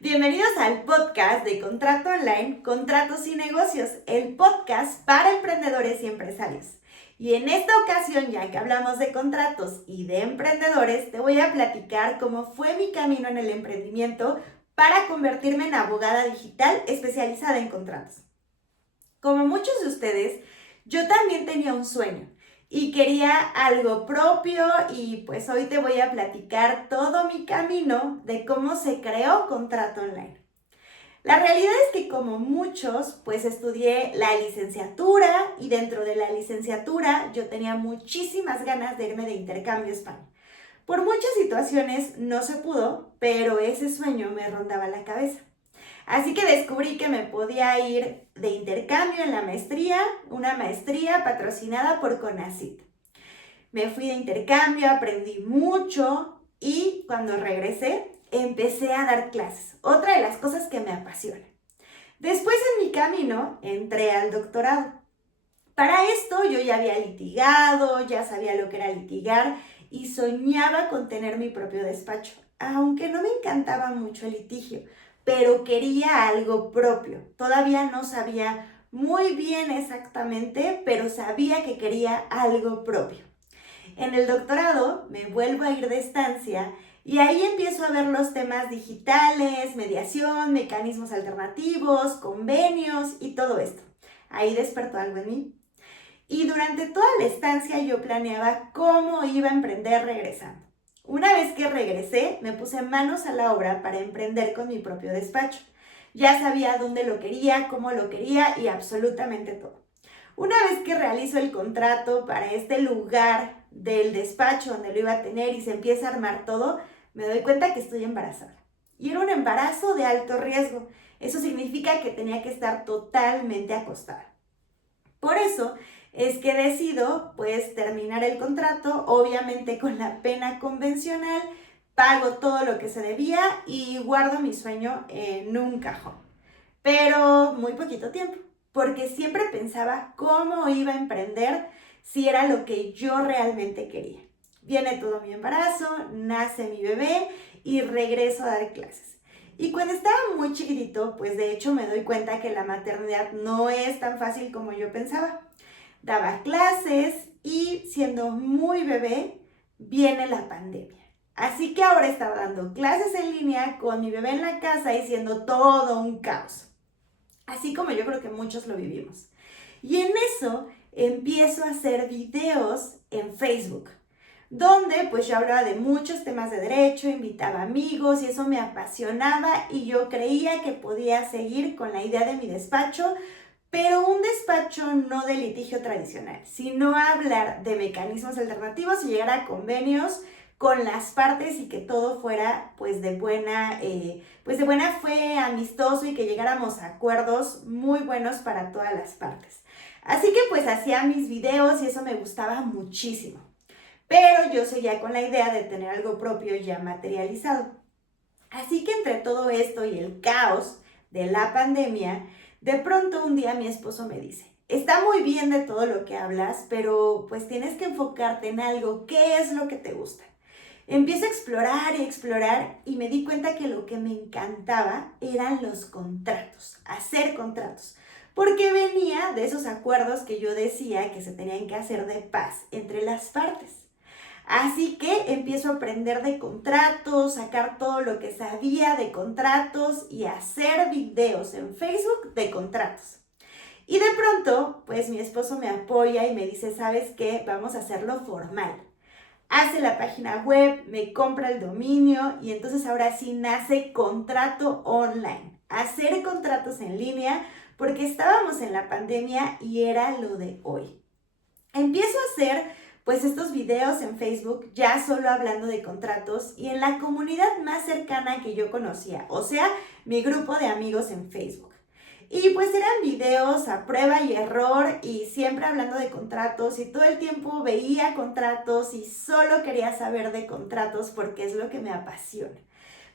Bienvenidos al podcast de Contrato Online, Contratos y Negocios, el podcast para emprendedores y empresarios. Y en esta ocasión, ya que hablamos de contratos y de emprendedores, te voy a platicar cómo fue mi camino en el emprendimiento para convertirme en abogada digital especializada en contratos. Como muchos de ustedes, yo también tenía un sueño y quería algo propio y pues hoy te voy a platicar todo mi camino de cómo se creó Contrato Online. La realidad es que como muchos, pues estudié la licenciatura y dentro de la licenciatura yo tenía muchísimas ganas de irme de intercambio a España. Por muchas situaciones no se pudo, pero ese sueño me rondaba la cabeza. Así que descubrí que me podía ir de intercambio en la maestría, una maestría patrocinada por CONACYT. Me fui de intercambio, aprendí mucho y cuando regresé empecé a dar clases, otra de las cosas que me apasiona. Después en mi camino entré al doctorado. Para esto yo ya había litigado, ya sabía lo que era litigar y soñaba con tener mi propio despacho, aunque no me encantaba mucho el litigio, pero quería algo propio. Todavía no sabía muy bien exactamente, pero sabía que quería algo propio. En el doctorado me vuelvo a ir de estancia y ahí empiezo a ver los temas digitales, mediación, mecanismos alternativos, convenios y todo esto. Ahí despertó algo en mí. Y durante toda la estancia yo planeaba cómo iba a emprender regresando. Una vez que regresé, me puse manos a la obra para emprender con mi propio despacho. Ya sabía dónde lo quería, cómo lo quería y absolutamente todo. Una vez que realizo el contrato para este lugar del despacho donde lo iba a tener y se empieza a armar todo, me doy cuenta que estoy embarazada. Y era un embarazo de alto riesgo. Eso significa que tenía que estar totalmente acostada. Por eso es que decido pues terminar el contrato, obviamente con la pena convencional, pago todo lo que se debía y guardo mi sueño en un cajón. Pero muy poquito tiempo, porque siempre pensaba cómo iba a emprender si era lo que yo realmente quería. Viene todo mi embarazo, nace mi bebé y regreso a dar clases. Y cuando estaba muy chiquitito, pues de hecho me doy cuenta que la maternidad no es tan fácil como yo pensaba. Daba clases y siendo muy bebé, viene la pandemia. Así que ahora estaba dando clases en línea con mi bebé en la casa y siendo todo un caos. Así como yo creo que muchos lo vivimos. Y en eso empiezo a hacer videos en Facebook, donde pues yo hablaba de muchos temas de derecho, invitaba amigos y eso me apasionaba y yo creía que podía seguir con la idea de mi despacho, pero un despacho no de litigio tradicional, sino hablar de mecanismos alternativos y llegar a convenios con las partes y que todo fuera pues de buena fe, amistoso y que llegáramos a acuerdos muy buenos para todas las partes. Así que pues hacía mis videos y eso me gustaba muchísimo. Pero yo seguía con la idea de tener algo propio ya materializado. Así que entre todo esto y el caos de la pandemia, de pronto un día mi esposo me dice, está muy bien de todo lo que hablas, pero pues tienes que enfocarte en algo. ¿Qué es lo que te gusta? Empiezo a explorar y me di cuenta que lo que me encantaba eran los contratos, hacer contratos, porque venía de esos acuerdos que yo decía que se tenían que hacer de paz entre las partes. Así que empiezo a aprender de contratos, sacar todo lo que sabía de contratos y hacer videos en Facebook de contratos. Y de pronto, pues mi esposo me apoya y me dice, ¿sabes qué? Vamos a hacerlo formal. Hace la página web, me compra el dominio y entonces ahora sí nace Contrato Online. Hacer contratos en línea porque estábamos en la pandemia y era lo de hoy. Empiezo a hacer pues estos videos en Facebook ya solo hablando de contratos y en la comunidad más cercana que yo conocía, o sea, mi grupo de amigos en Facebook. Y pues eran videos a prueba y error y siempre hablando de contratos y todo el tiempo veía contratos y solo quería saber de contratos porque es lo que me apasiona.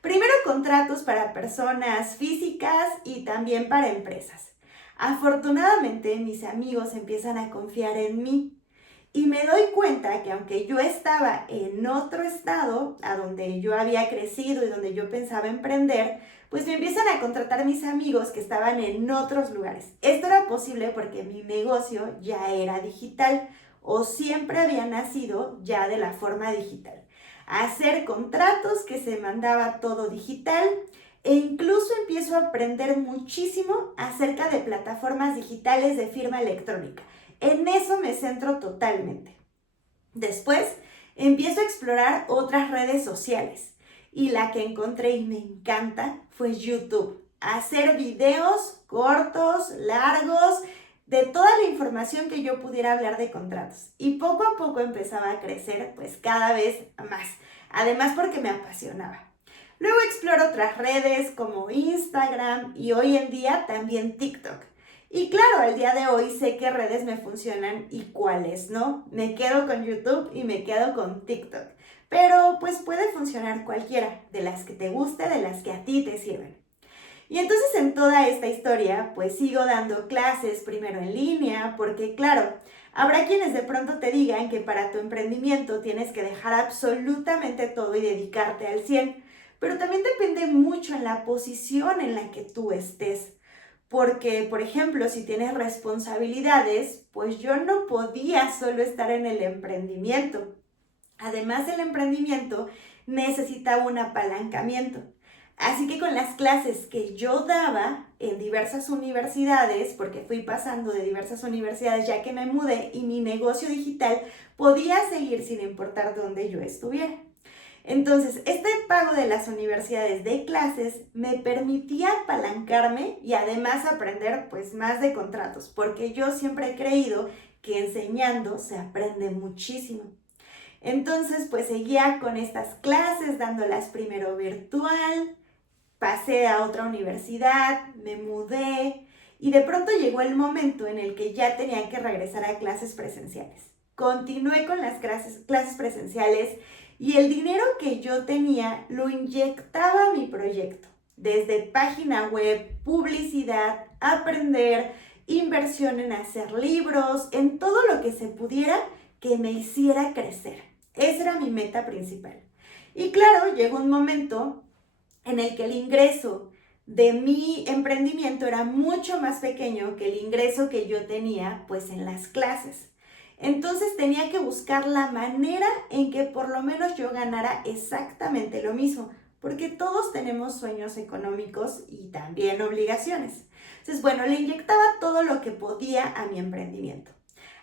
Primero contratos para personas físicas y también para empresas. Afortunadamente mis amigos empiezan a confiar en mí Y me doy cuenta que aunque yo estaba en otro estado, a donde yo había crecido y donde yo pensaba emprender, pues me empiezan a contratar mis amigos que estaban en otros lugares. Esto era posible porque mi negocio ya era digital o siempre había nacido ya de la forma digital. Hacer contratos que se mandaba todo digital e incluso empiezo a aprender muchísimo acerca de plataformas digitales de firma electrónica. En eso me centro totalmente. Después empiezo a explorar otras redes sociales y la que encontré y me encanta fue YouTube. Hacer videos cortos, largos, de toda la información que yo pudiera hablar de contratos. Y poco a poco empezaba a crecer pues cada vez más. Además porque me apasionaba. Luego exploro otras redes como Instagram y hoy en día también TikTok. Y claro, al día de hoy sé qué redes me funcionan y cuáles no. Me quedo con YouTube y me quedo con TikTok. Pero pues puede funcionar cualquiera, de las que te guste, de las que a ti te sirven. Y entonces en toda esta historia pues sigo dando clases primero en línea porque claro, habrá quienes de pronto te digan que para tu emprendimiento tienes que dejar absolutamente todo y dedicarte al 100, pero también depende mucho en la posición en la que tú estés. Porque, por ejemplo, si tienes responsabilidades, pues yo no podía solo estar en el emprendimiento. Además del emprendimiento, necesitaba un apalancamiento. Así que con las clases que yo daba en diversas universidades, porque fui pasando de diversas universidades ya que me mudé y mi negocio digital podía seguir sin importar dónde yo estuviera. Entonces, este pago de las universidades de clases me permitía apalancarme y además aprender pues más de contratos, porque yo siempre he creído que enseñando se aprende muchísimo. Entonces, pues seguía con estas clases, dándolas primero virtual, pasé a otra universidad, me mudé y de pronto llegó el momento en el que ya tenía que regresar a clases presenciales. Continué con las clases presenciales y el dinero que yo tenía lo inyectaba a mi proyecto, desde página web, publicidad, aprender, inversión en hacer libros, en todo lo que se pudiera que me hiciera crecer. Esa era mi meta principal. Y claro, llegó un momento en el que el ingreso de mi emprendimiento era mucho más pequeño que el ingreso que yo tenía pues en las clases. Entonces tenía que buscar la manera en que por lo menos yo ganara exactamente lo mismo, porque todos tenemos sueños económicos y también obligaciones. Entonces, bueno, le inyectaba todo lo que podía a mi emprendimiento.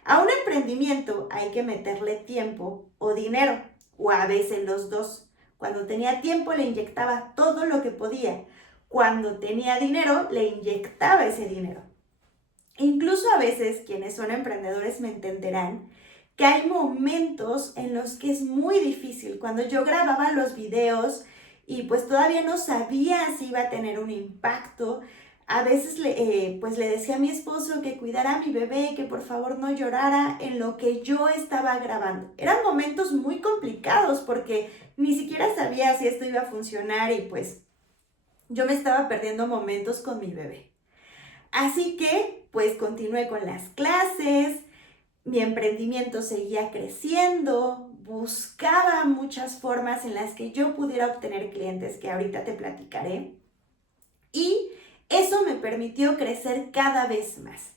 A un emprendimiento hay que meterle tiempo o dinero, o a veces los dos. Cuando tenía tiempo le inyectaba todo lo que podía. Cuando tenía dinero le inyectaba ese dinero. Incluso a veces quienes son emprendedores me entenderán que hay momentos en los que es muy difícil. Cuando yo grababa los videos y pues todavía no sabía si iba a tener un impacto, a veces pues le decía a mi esposo que cuidara a mi bebé, que por favor no llorara en lo que yo estaba grabando. Eran momentos muy complicados porque ni siquiera sabía si esto iba a funcionar y pues yo me estaba perdiendo momentos con mi bebé. Así que pues continué con las clases, mi emprendimiento seguía creciendo, buscaba muchas formas en las que yo pudiera obtener clientes que ahorita te platicaré y eso me permitió crecer cada vez más.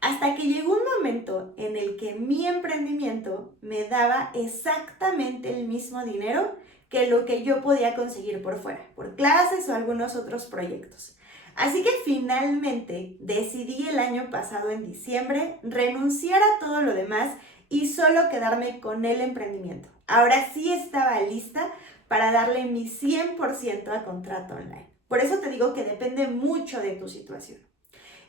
Hasta que llegó un momento en el que mi emprendimiento me daba exactamente el mismo dinero que lo que yo podía conseguir por fuera, por clases o algunos otros proyectos. Así que finalmente decidí el año pasado en diciembre renunciar a todo lo demás y solo quedarme con el emprendimiento. Ahora sí estaba lista para darle mi 100% a contrato online. Por eso te digo que depende mucho de tu situación.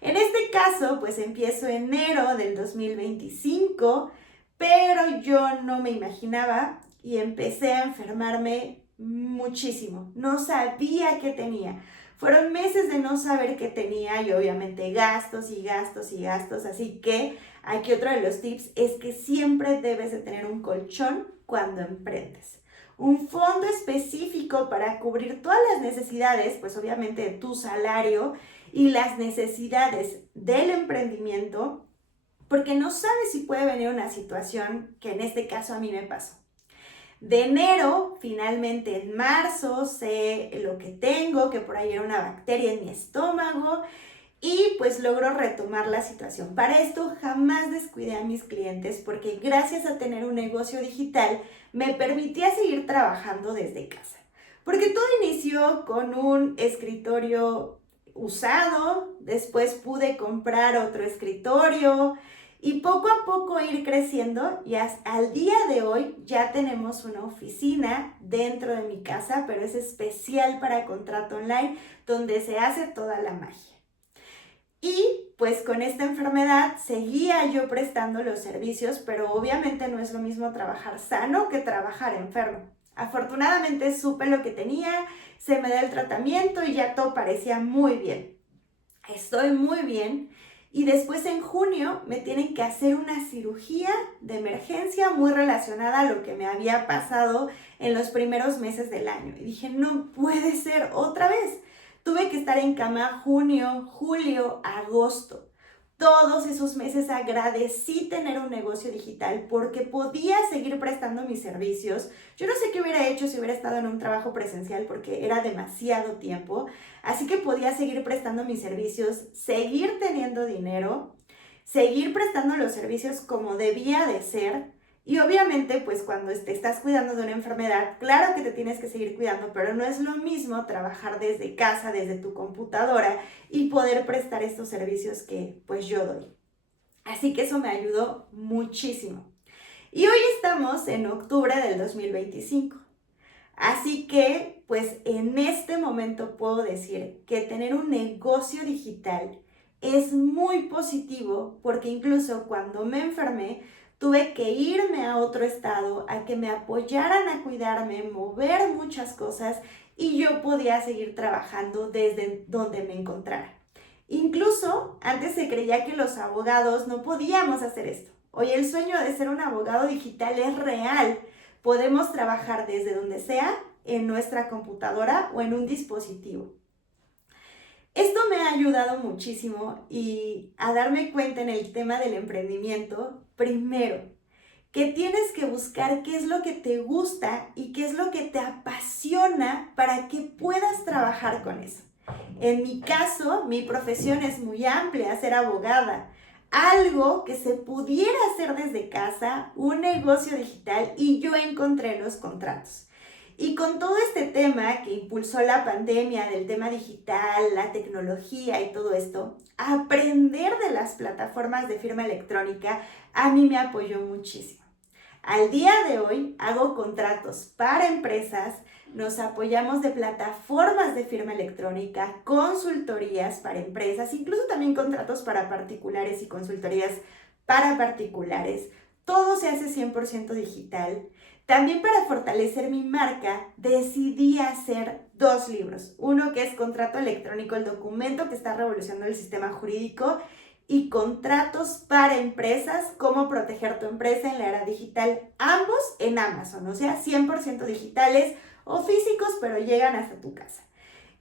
En este caso, pues empiezo enero del 2025, pero yo no me imaginaba y empecé a enfermarme muchísimo. No sabía qué tenía. Fueron meses de no saber qué tenía y obviamente gastos y gastos y gastos. Así que aquí otro de los tips es que siempre debes de tener un colchón cuando emprendes. Un fondo específico para cubrir todas las necesidades, pues obviamente de tu salario y las necesidades del emprendimiento, porque no sabes si puede venir una situación que en este caso a mí me pasó. De enero, finalmente en marzo, sé lo que tengo, que por ahí era una bacteria en mi estómago y pues logro retomar la situación. Para esto jamás descuidé a mis clientes porque gracias a tener un negocio digital me permitía seguir trabajando desde casa. Porque todo inició con un escritorio usado, después pude comprar otro escritorio y poco a poco ir creciendo y al día de hoy ya tenemos una oficina dentro de mi casa, pero es especial para contrato online donde se hace toda la magia. Y pues con esta enfermedad seguía yo prestando los servicios, pero obviamente no es lo mismo trabajar sano que trabajar enfermo. Afortunadamente supe lo que tenía, se me da el tratamiento y ya todo parecía muy bien. Estoy muy bien y después en junio me tienen que hacer una cirugía de emergencia muy relacionada a lo que me había pasado en los primeros meses del año. Y dije, no puede ser otra vez. Tuve que estar en cama junio, julio, agosto. Todos esos meses agradecí tener un negocio digital porque podía seguir prestando mis servicios. Yo no sé qué hubiera hecho si hubiera estado en un trabajo presencial porque era demasiado tiempo. Así que podía seguir prestando mis servicios, seguir teniendo dinero, seguir prestando los servicios como debía de ser. Y obviamente, pues cuando te estás cuidando de una enfermedad, claro que te tienes que seguir cuidando, pero no es lo mismo trabajar desde casa, desde tu computadora y poder prestar estos servicios que pues yo doy. Así que eso me ayudó muchísimo. Y hoy estamos en octubre del 2025. Así que, pues en este momento puedo decir que tener un negocio digital es muy positivo porque incluso cuando me enfermé, tuve que irme a otro estado a que me apoyaran a cuidarme, mover muchas cosas y yo podía seguir trabajando desde donde me encontrara. Incluso antes se creía que los abogados no podíamos hacer esto. Hoy el sueño de ser un abogado digital es real. Podemos trabajar desde donde sea, en nuestra computadora o en un dispositivo. Esto me ha ayudado muchísimo y a darme cuenta en el tema del emprendimiento, primero, que tienes que buscar qué es lo que te gusta y qué es lo que te apasiona para que puedas trabajar con eso. En mi caso, mi profesión es muy amplia, ser abogada. Algo que se pudiera hacer desde casa, un negocio digital y yo encontré los contratos. Y con todo este tema que impulsó la pandemia del tema digital, la tecnología y todo esto, aprender de las plataformas de firma electrónica a mí me apoyó muchísimo. Al día de hoy hago contratos para empresas, nos apoyamos de plataformas de firma electrónica, consultorías para empresas, incluso también contratos para particulares y consultorías para particulares. Todo se hace 100% digital. También para fortalecer mi marca decidí hacer 2 libros. Uno que es Contrato Electrónico, el documento que está revolucionando el sistema jurídico, y Contratos para Empresas, cómo proteger tu empresa en la era digital. Ambos en Amazon, o sea, 100% digitales o físicos, pero llegan hasta tu casa.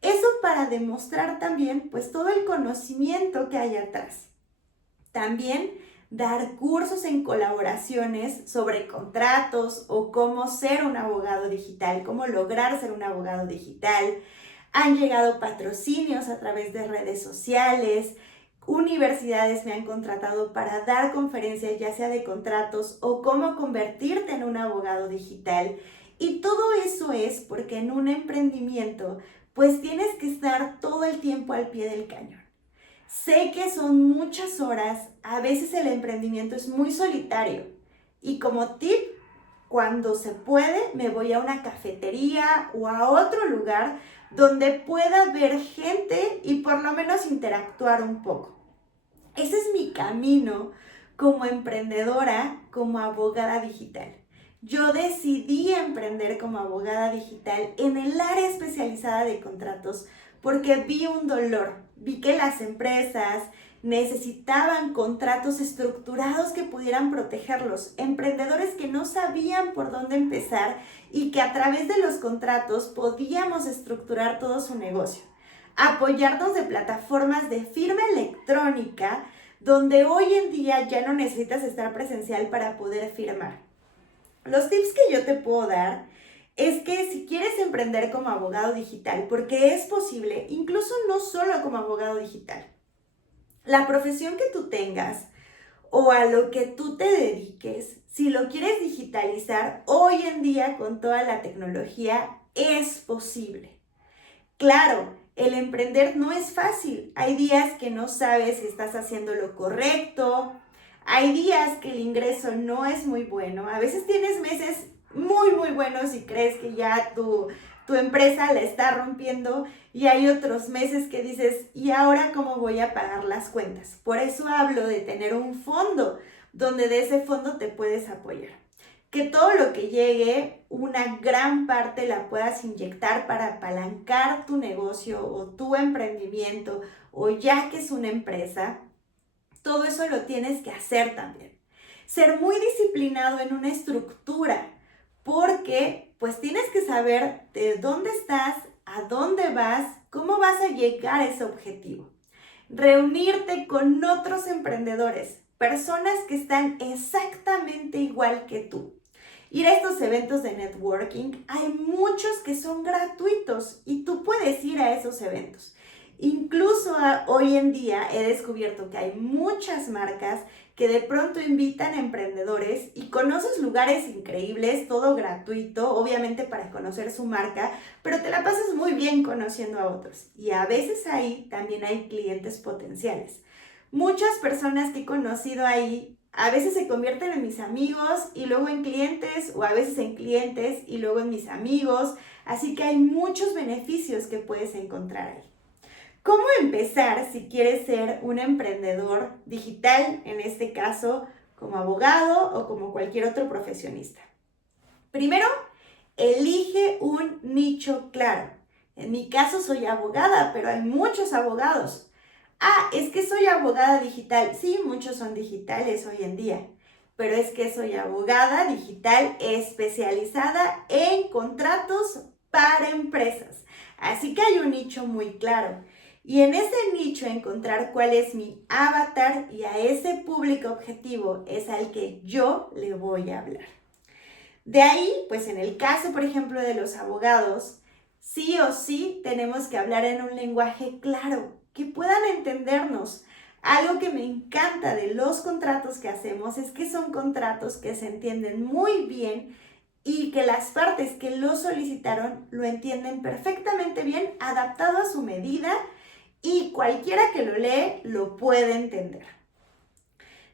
Eso para demostrar también pues todo el conocimiento que hay atrás. También dar cursos en colaboraciones sobre contratos o cómo ser un abogado digital, cómo lograr ser un abogado digital. Han llegado patrocinios a través de redes sociales, universidades me han contratado para dar conferencias ya sea de contratos o cómo convertirte en un abogado digital. Y todo eso es porque en un emprendimiento pues tienes que estar todo el tiempo al pie del cañón. Sé que son muchas horas, a veces el emprendimiento es muy solitario y como tip, cuando se puede me voy a una cafetería o a otro lugar donde pueda ver gente y por lo menos interactuar un poco. Ese es mi camino como emprendedora, como abogada digital. Yo decidí emprender como abogada digital en el área especializada de contratos porque vi un dolor, vi que las empresas necesitaban contratos estructurados que pudieran protegerlos, emprendedores que no sabían por dónde empezar y que a través de los contratos podíamos estructurar todo su negocio. Apoyarnos de plataformas de firma electrónica donde hoy en día ya no necesitas estar presencial para poder firmar. Los tips que yo te puedo dar es que si quieres emprender como abogado digital, porque es posible, incluso no solo como abogado digital, la profesión que tú tengas o a lo que tú te dediques, si lo quieres digitalizar, hoy en día con toda la tecnología es posible. Claro, el emprender no es fácil. Hay días que no sabes si estás haciendo lo correcto. Hay días que el ingreso no es muy bueno. A veces tienes meses muy buenos y crees que ya tu empresa la está rompiendo. Y hay otros meses que dices, ¿y ahora cómo voy a pagar las cuentas? Por eso hablo de tener un fondo donde de ese fondo te puedes apoyar. Que todo lo que llegue, una gran parte la puedas inyectar para apalancar tu negocio o tu emprendimiento, o ya que es una empresa, todo eso lo tienes que hacer también. Ser muy disciplinado en una estructura, porque pues tienes que saber de dónde estás, a dónde vas, cómo vas a llegar a ese objetivo. Reunirte con otros emprendedores, personas que están exactamente igual que tú. Ir a estos eventos de networking, hay muchos que son gratuitos y tú puedes ir a esos eventos. Incluso hoy en día he descubierto que hay muchas marcas que de pronto invitan a emprendedores y conoces lugares increíbles, todo gratuito, obviamente para conocer su marca, pero te la pasas muy bien conociendo a otros. Y a veces ahí también hay clientes potenciales. Muchas personas que he conocido ahí a veces se convierten en mis amigos y luego en clientes, o a veces en clientes y luego en mis amigos. Así que hay muchos beneficios que puedes encontrar ahí. ¿Cómo empezar si quieres ser un emprendedor digital, en este caso como abogado o como cualquier otro profesionista? Primero, elige un nicho claro. En mi caso soy abogada, pero hay muchos abogados. Es que soy abogada digital. Sí, muchos son digitales hoy en día, pero es que soy abogada digital especializada en contratos para empresas. Así que hay un nicho muy claro. Y en ese nicho encontrar cuál es mi avatar, y a ese público objetivo es al que yo le voy a hablar. De ahí, pues en el caso, por ejemplo, de los abogados, sí o sí tenemos que hablar en un lenguaje claro, que puedan entendernos. Algo que me encanta de los contratos que hacemos es que son contratos que se entienden muy bien y que las partes que lo solicitaron lo entienden perfectamente bien, adaptado a su medida, y cualquiera que lo lee lo puede entender.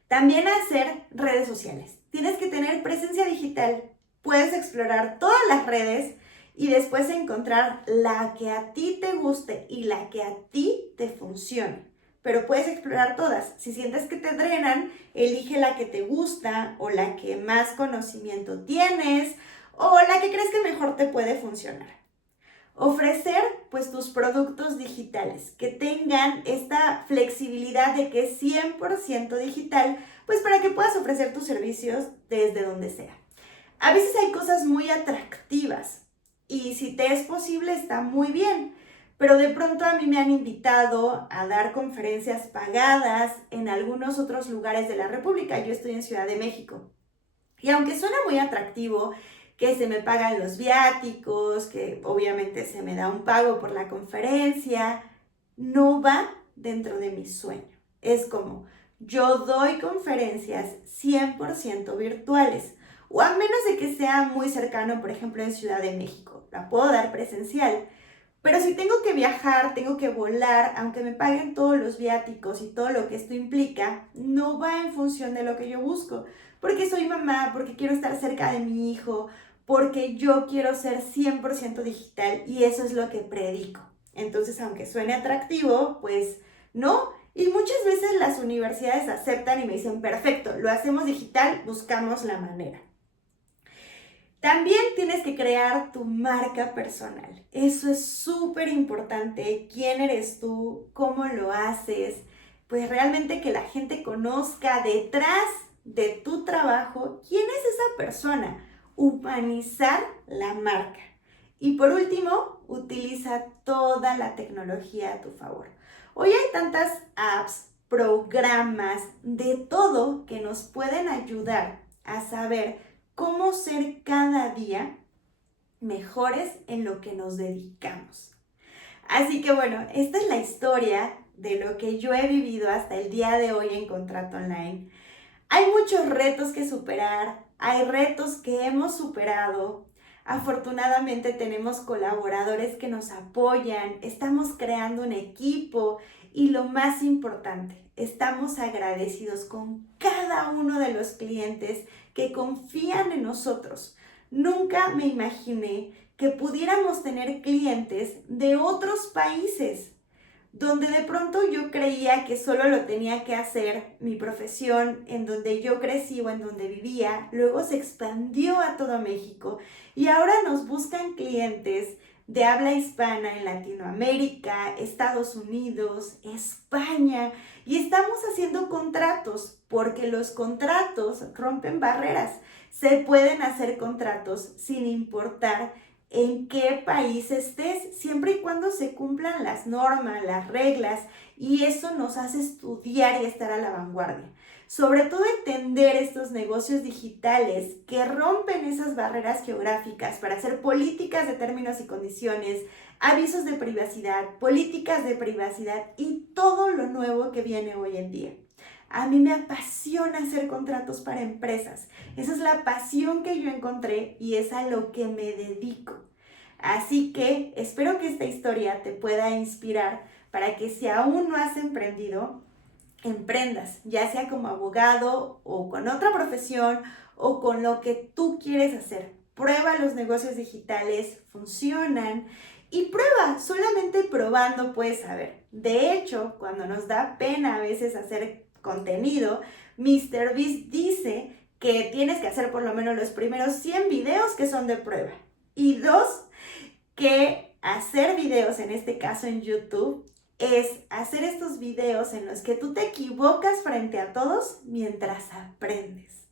También hacer redes sociales. Tienes que tener presencia digital. Puedes explorar todas las redes y después encontrar la que a ti te guste y la que a ti te funcione. Pero puedes explorar todas. Si sientes que te drenan, elige la que te gusta o la que más conocimiento tienes o la que crees que mejor te puede funcionar. Ofrecer pues tus productos digitales, que tengan esta flexibilidad de que es 100% digital, pues para que puedas ofrecer tus servicios desde donde sea. A veces hay cosas muy atractivas y si te es posible está muy bien, pero de pronto a mí me han invitado a dar conferencias pagadas en algunos otros lugares de la República. Yo estoy en Ciudad de México. Y aunque suena muy atractivo, que se me pagan los viáticos, que obviamente se me da un pago por la conferencia, no va dentro de mi sueño. Es como, yo doy conferencias 100% virtuales, o a menos de que sea muy cercano, por ejemplo, en Ciudad de México, la puedo dar presencial. Pero si tengo que viajar, tengo que volar, aunque me paguen todos los viáticos y todo lo que esto implica, no va en función de lo que yo busco. Porque soy mamá, porque quiero estar cerca de mi hijo, porque yo quiero ser 100% digital y eso es lo que predico. Entonces, aunque suene atractivo, pues no. Y muchas veces las universidades aceptan y me dicen, perfecto, lo hacemos digital, buscamos la manera. También tienes que crear tu marca personal. Eso es súper importante. ¿Quién eres tú? ¿Cómo lo haces? Pues realmente que la gente conozca detrás de tu trabajo quién es esa persona. Humanizar la marca. Y por último, utiliza toda la tecnología a tu favor. Hoy hay tantas apps programas, de todo que nos pueden ayudar a saber cómo ser cada día mejores en lo que nos dedicamos. Así que bueno, esta es la historia de lo que yo he vivido hasta el día de hoy en Contrato Online. Hay muchos retos que superar, hay retos que hemos superado. Afortunadamente tenemos colaboradores que nos apoyan, estamos creando un equipo y lo más importante, estamos agradecidos con cada uno de los clientes que confían en nosotros. Nunca me imaginé que pudiéramos tener clientes de otros países, donde de pronto yo creía que solo lo tenía que hacer mi profesión, en donde yo crecí o en donde vivía, luego se expandió a todo México y ahora nos buscan clientes de habla hispana en Latinoamérica, Estados Unidos, España, y estamos haciendo contratos porque los contratos rompen barreras. Se pueden hacer contratos sin importar en qué país estés, siempre y cuando se cumplan las normas, las reglas, y eso nos hace estudiar y estar a la vanguardia. Sobre todo entender estos negocios digitales que rompen esas barreras geográficas para hacer políticas de términos y condiciones, avisos de privacidad, políticas de privacidad y todo lo nuevo que viene hoy en día. A mí me apasiona hacer contratos para empresas. Esa es la pasión que yo encontré y es a lo que me dedico. Así que espero que esta historia te pueda inspirar para que si aún no has emprendido, emprendas, ya sea como abogado o con otra profesión o con lo que tú quieres hacer. Prueba los negocios digitales, funcionan y prueba, solamente probando puedes saber. De hecho, cuando nos da pena a veces hacer contenido, MrBeast dice que tienes que hacer por lo menos los primeros 100 videos que son de prueba. Y 2, que hacer videos, en este caso en YouTube, es hacer estos videos en los que tú te equivocas frente a todos mientras aprendes.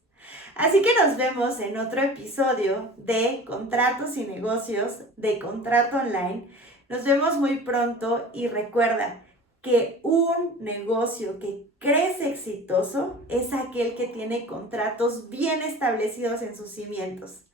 Así que nos vemos en otro episodio de Contratos y Negocios de Contrato Online. Nos vemos muy pronto y recuerda que un negocio que crece exitoso es aquel que tiene contratos bien establecidos en sus cimientos.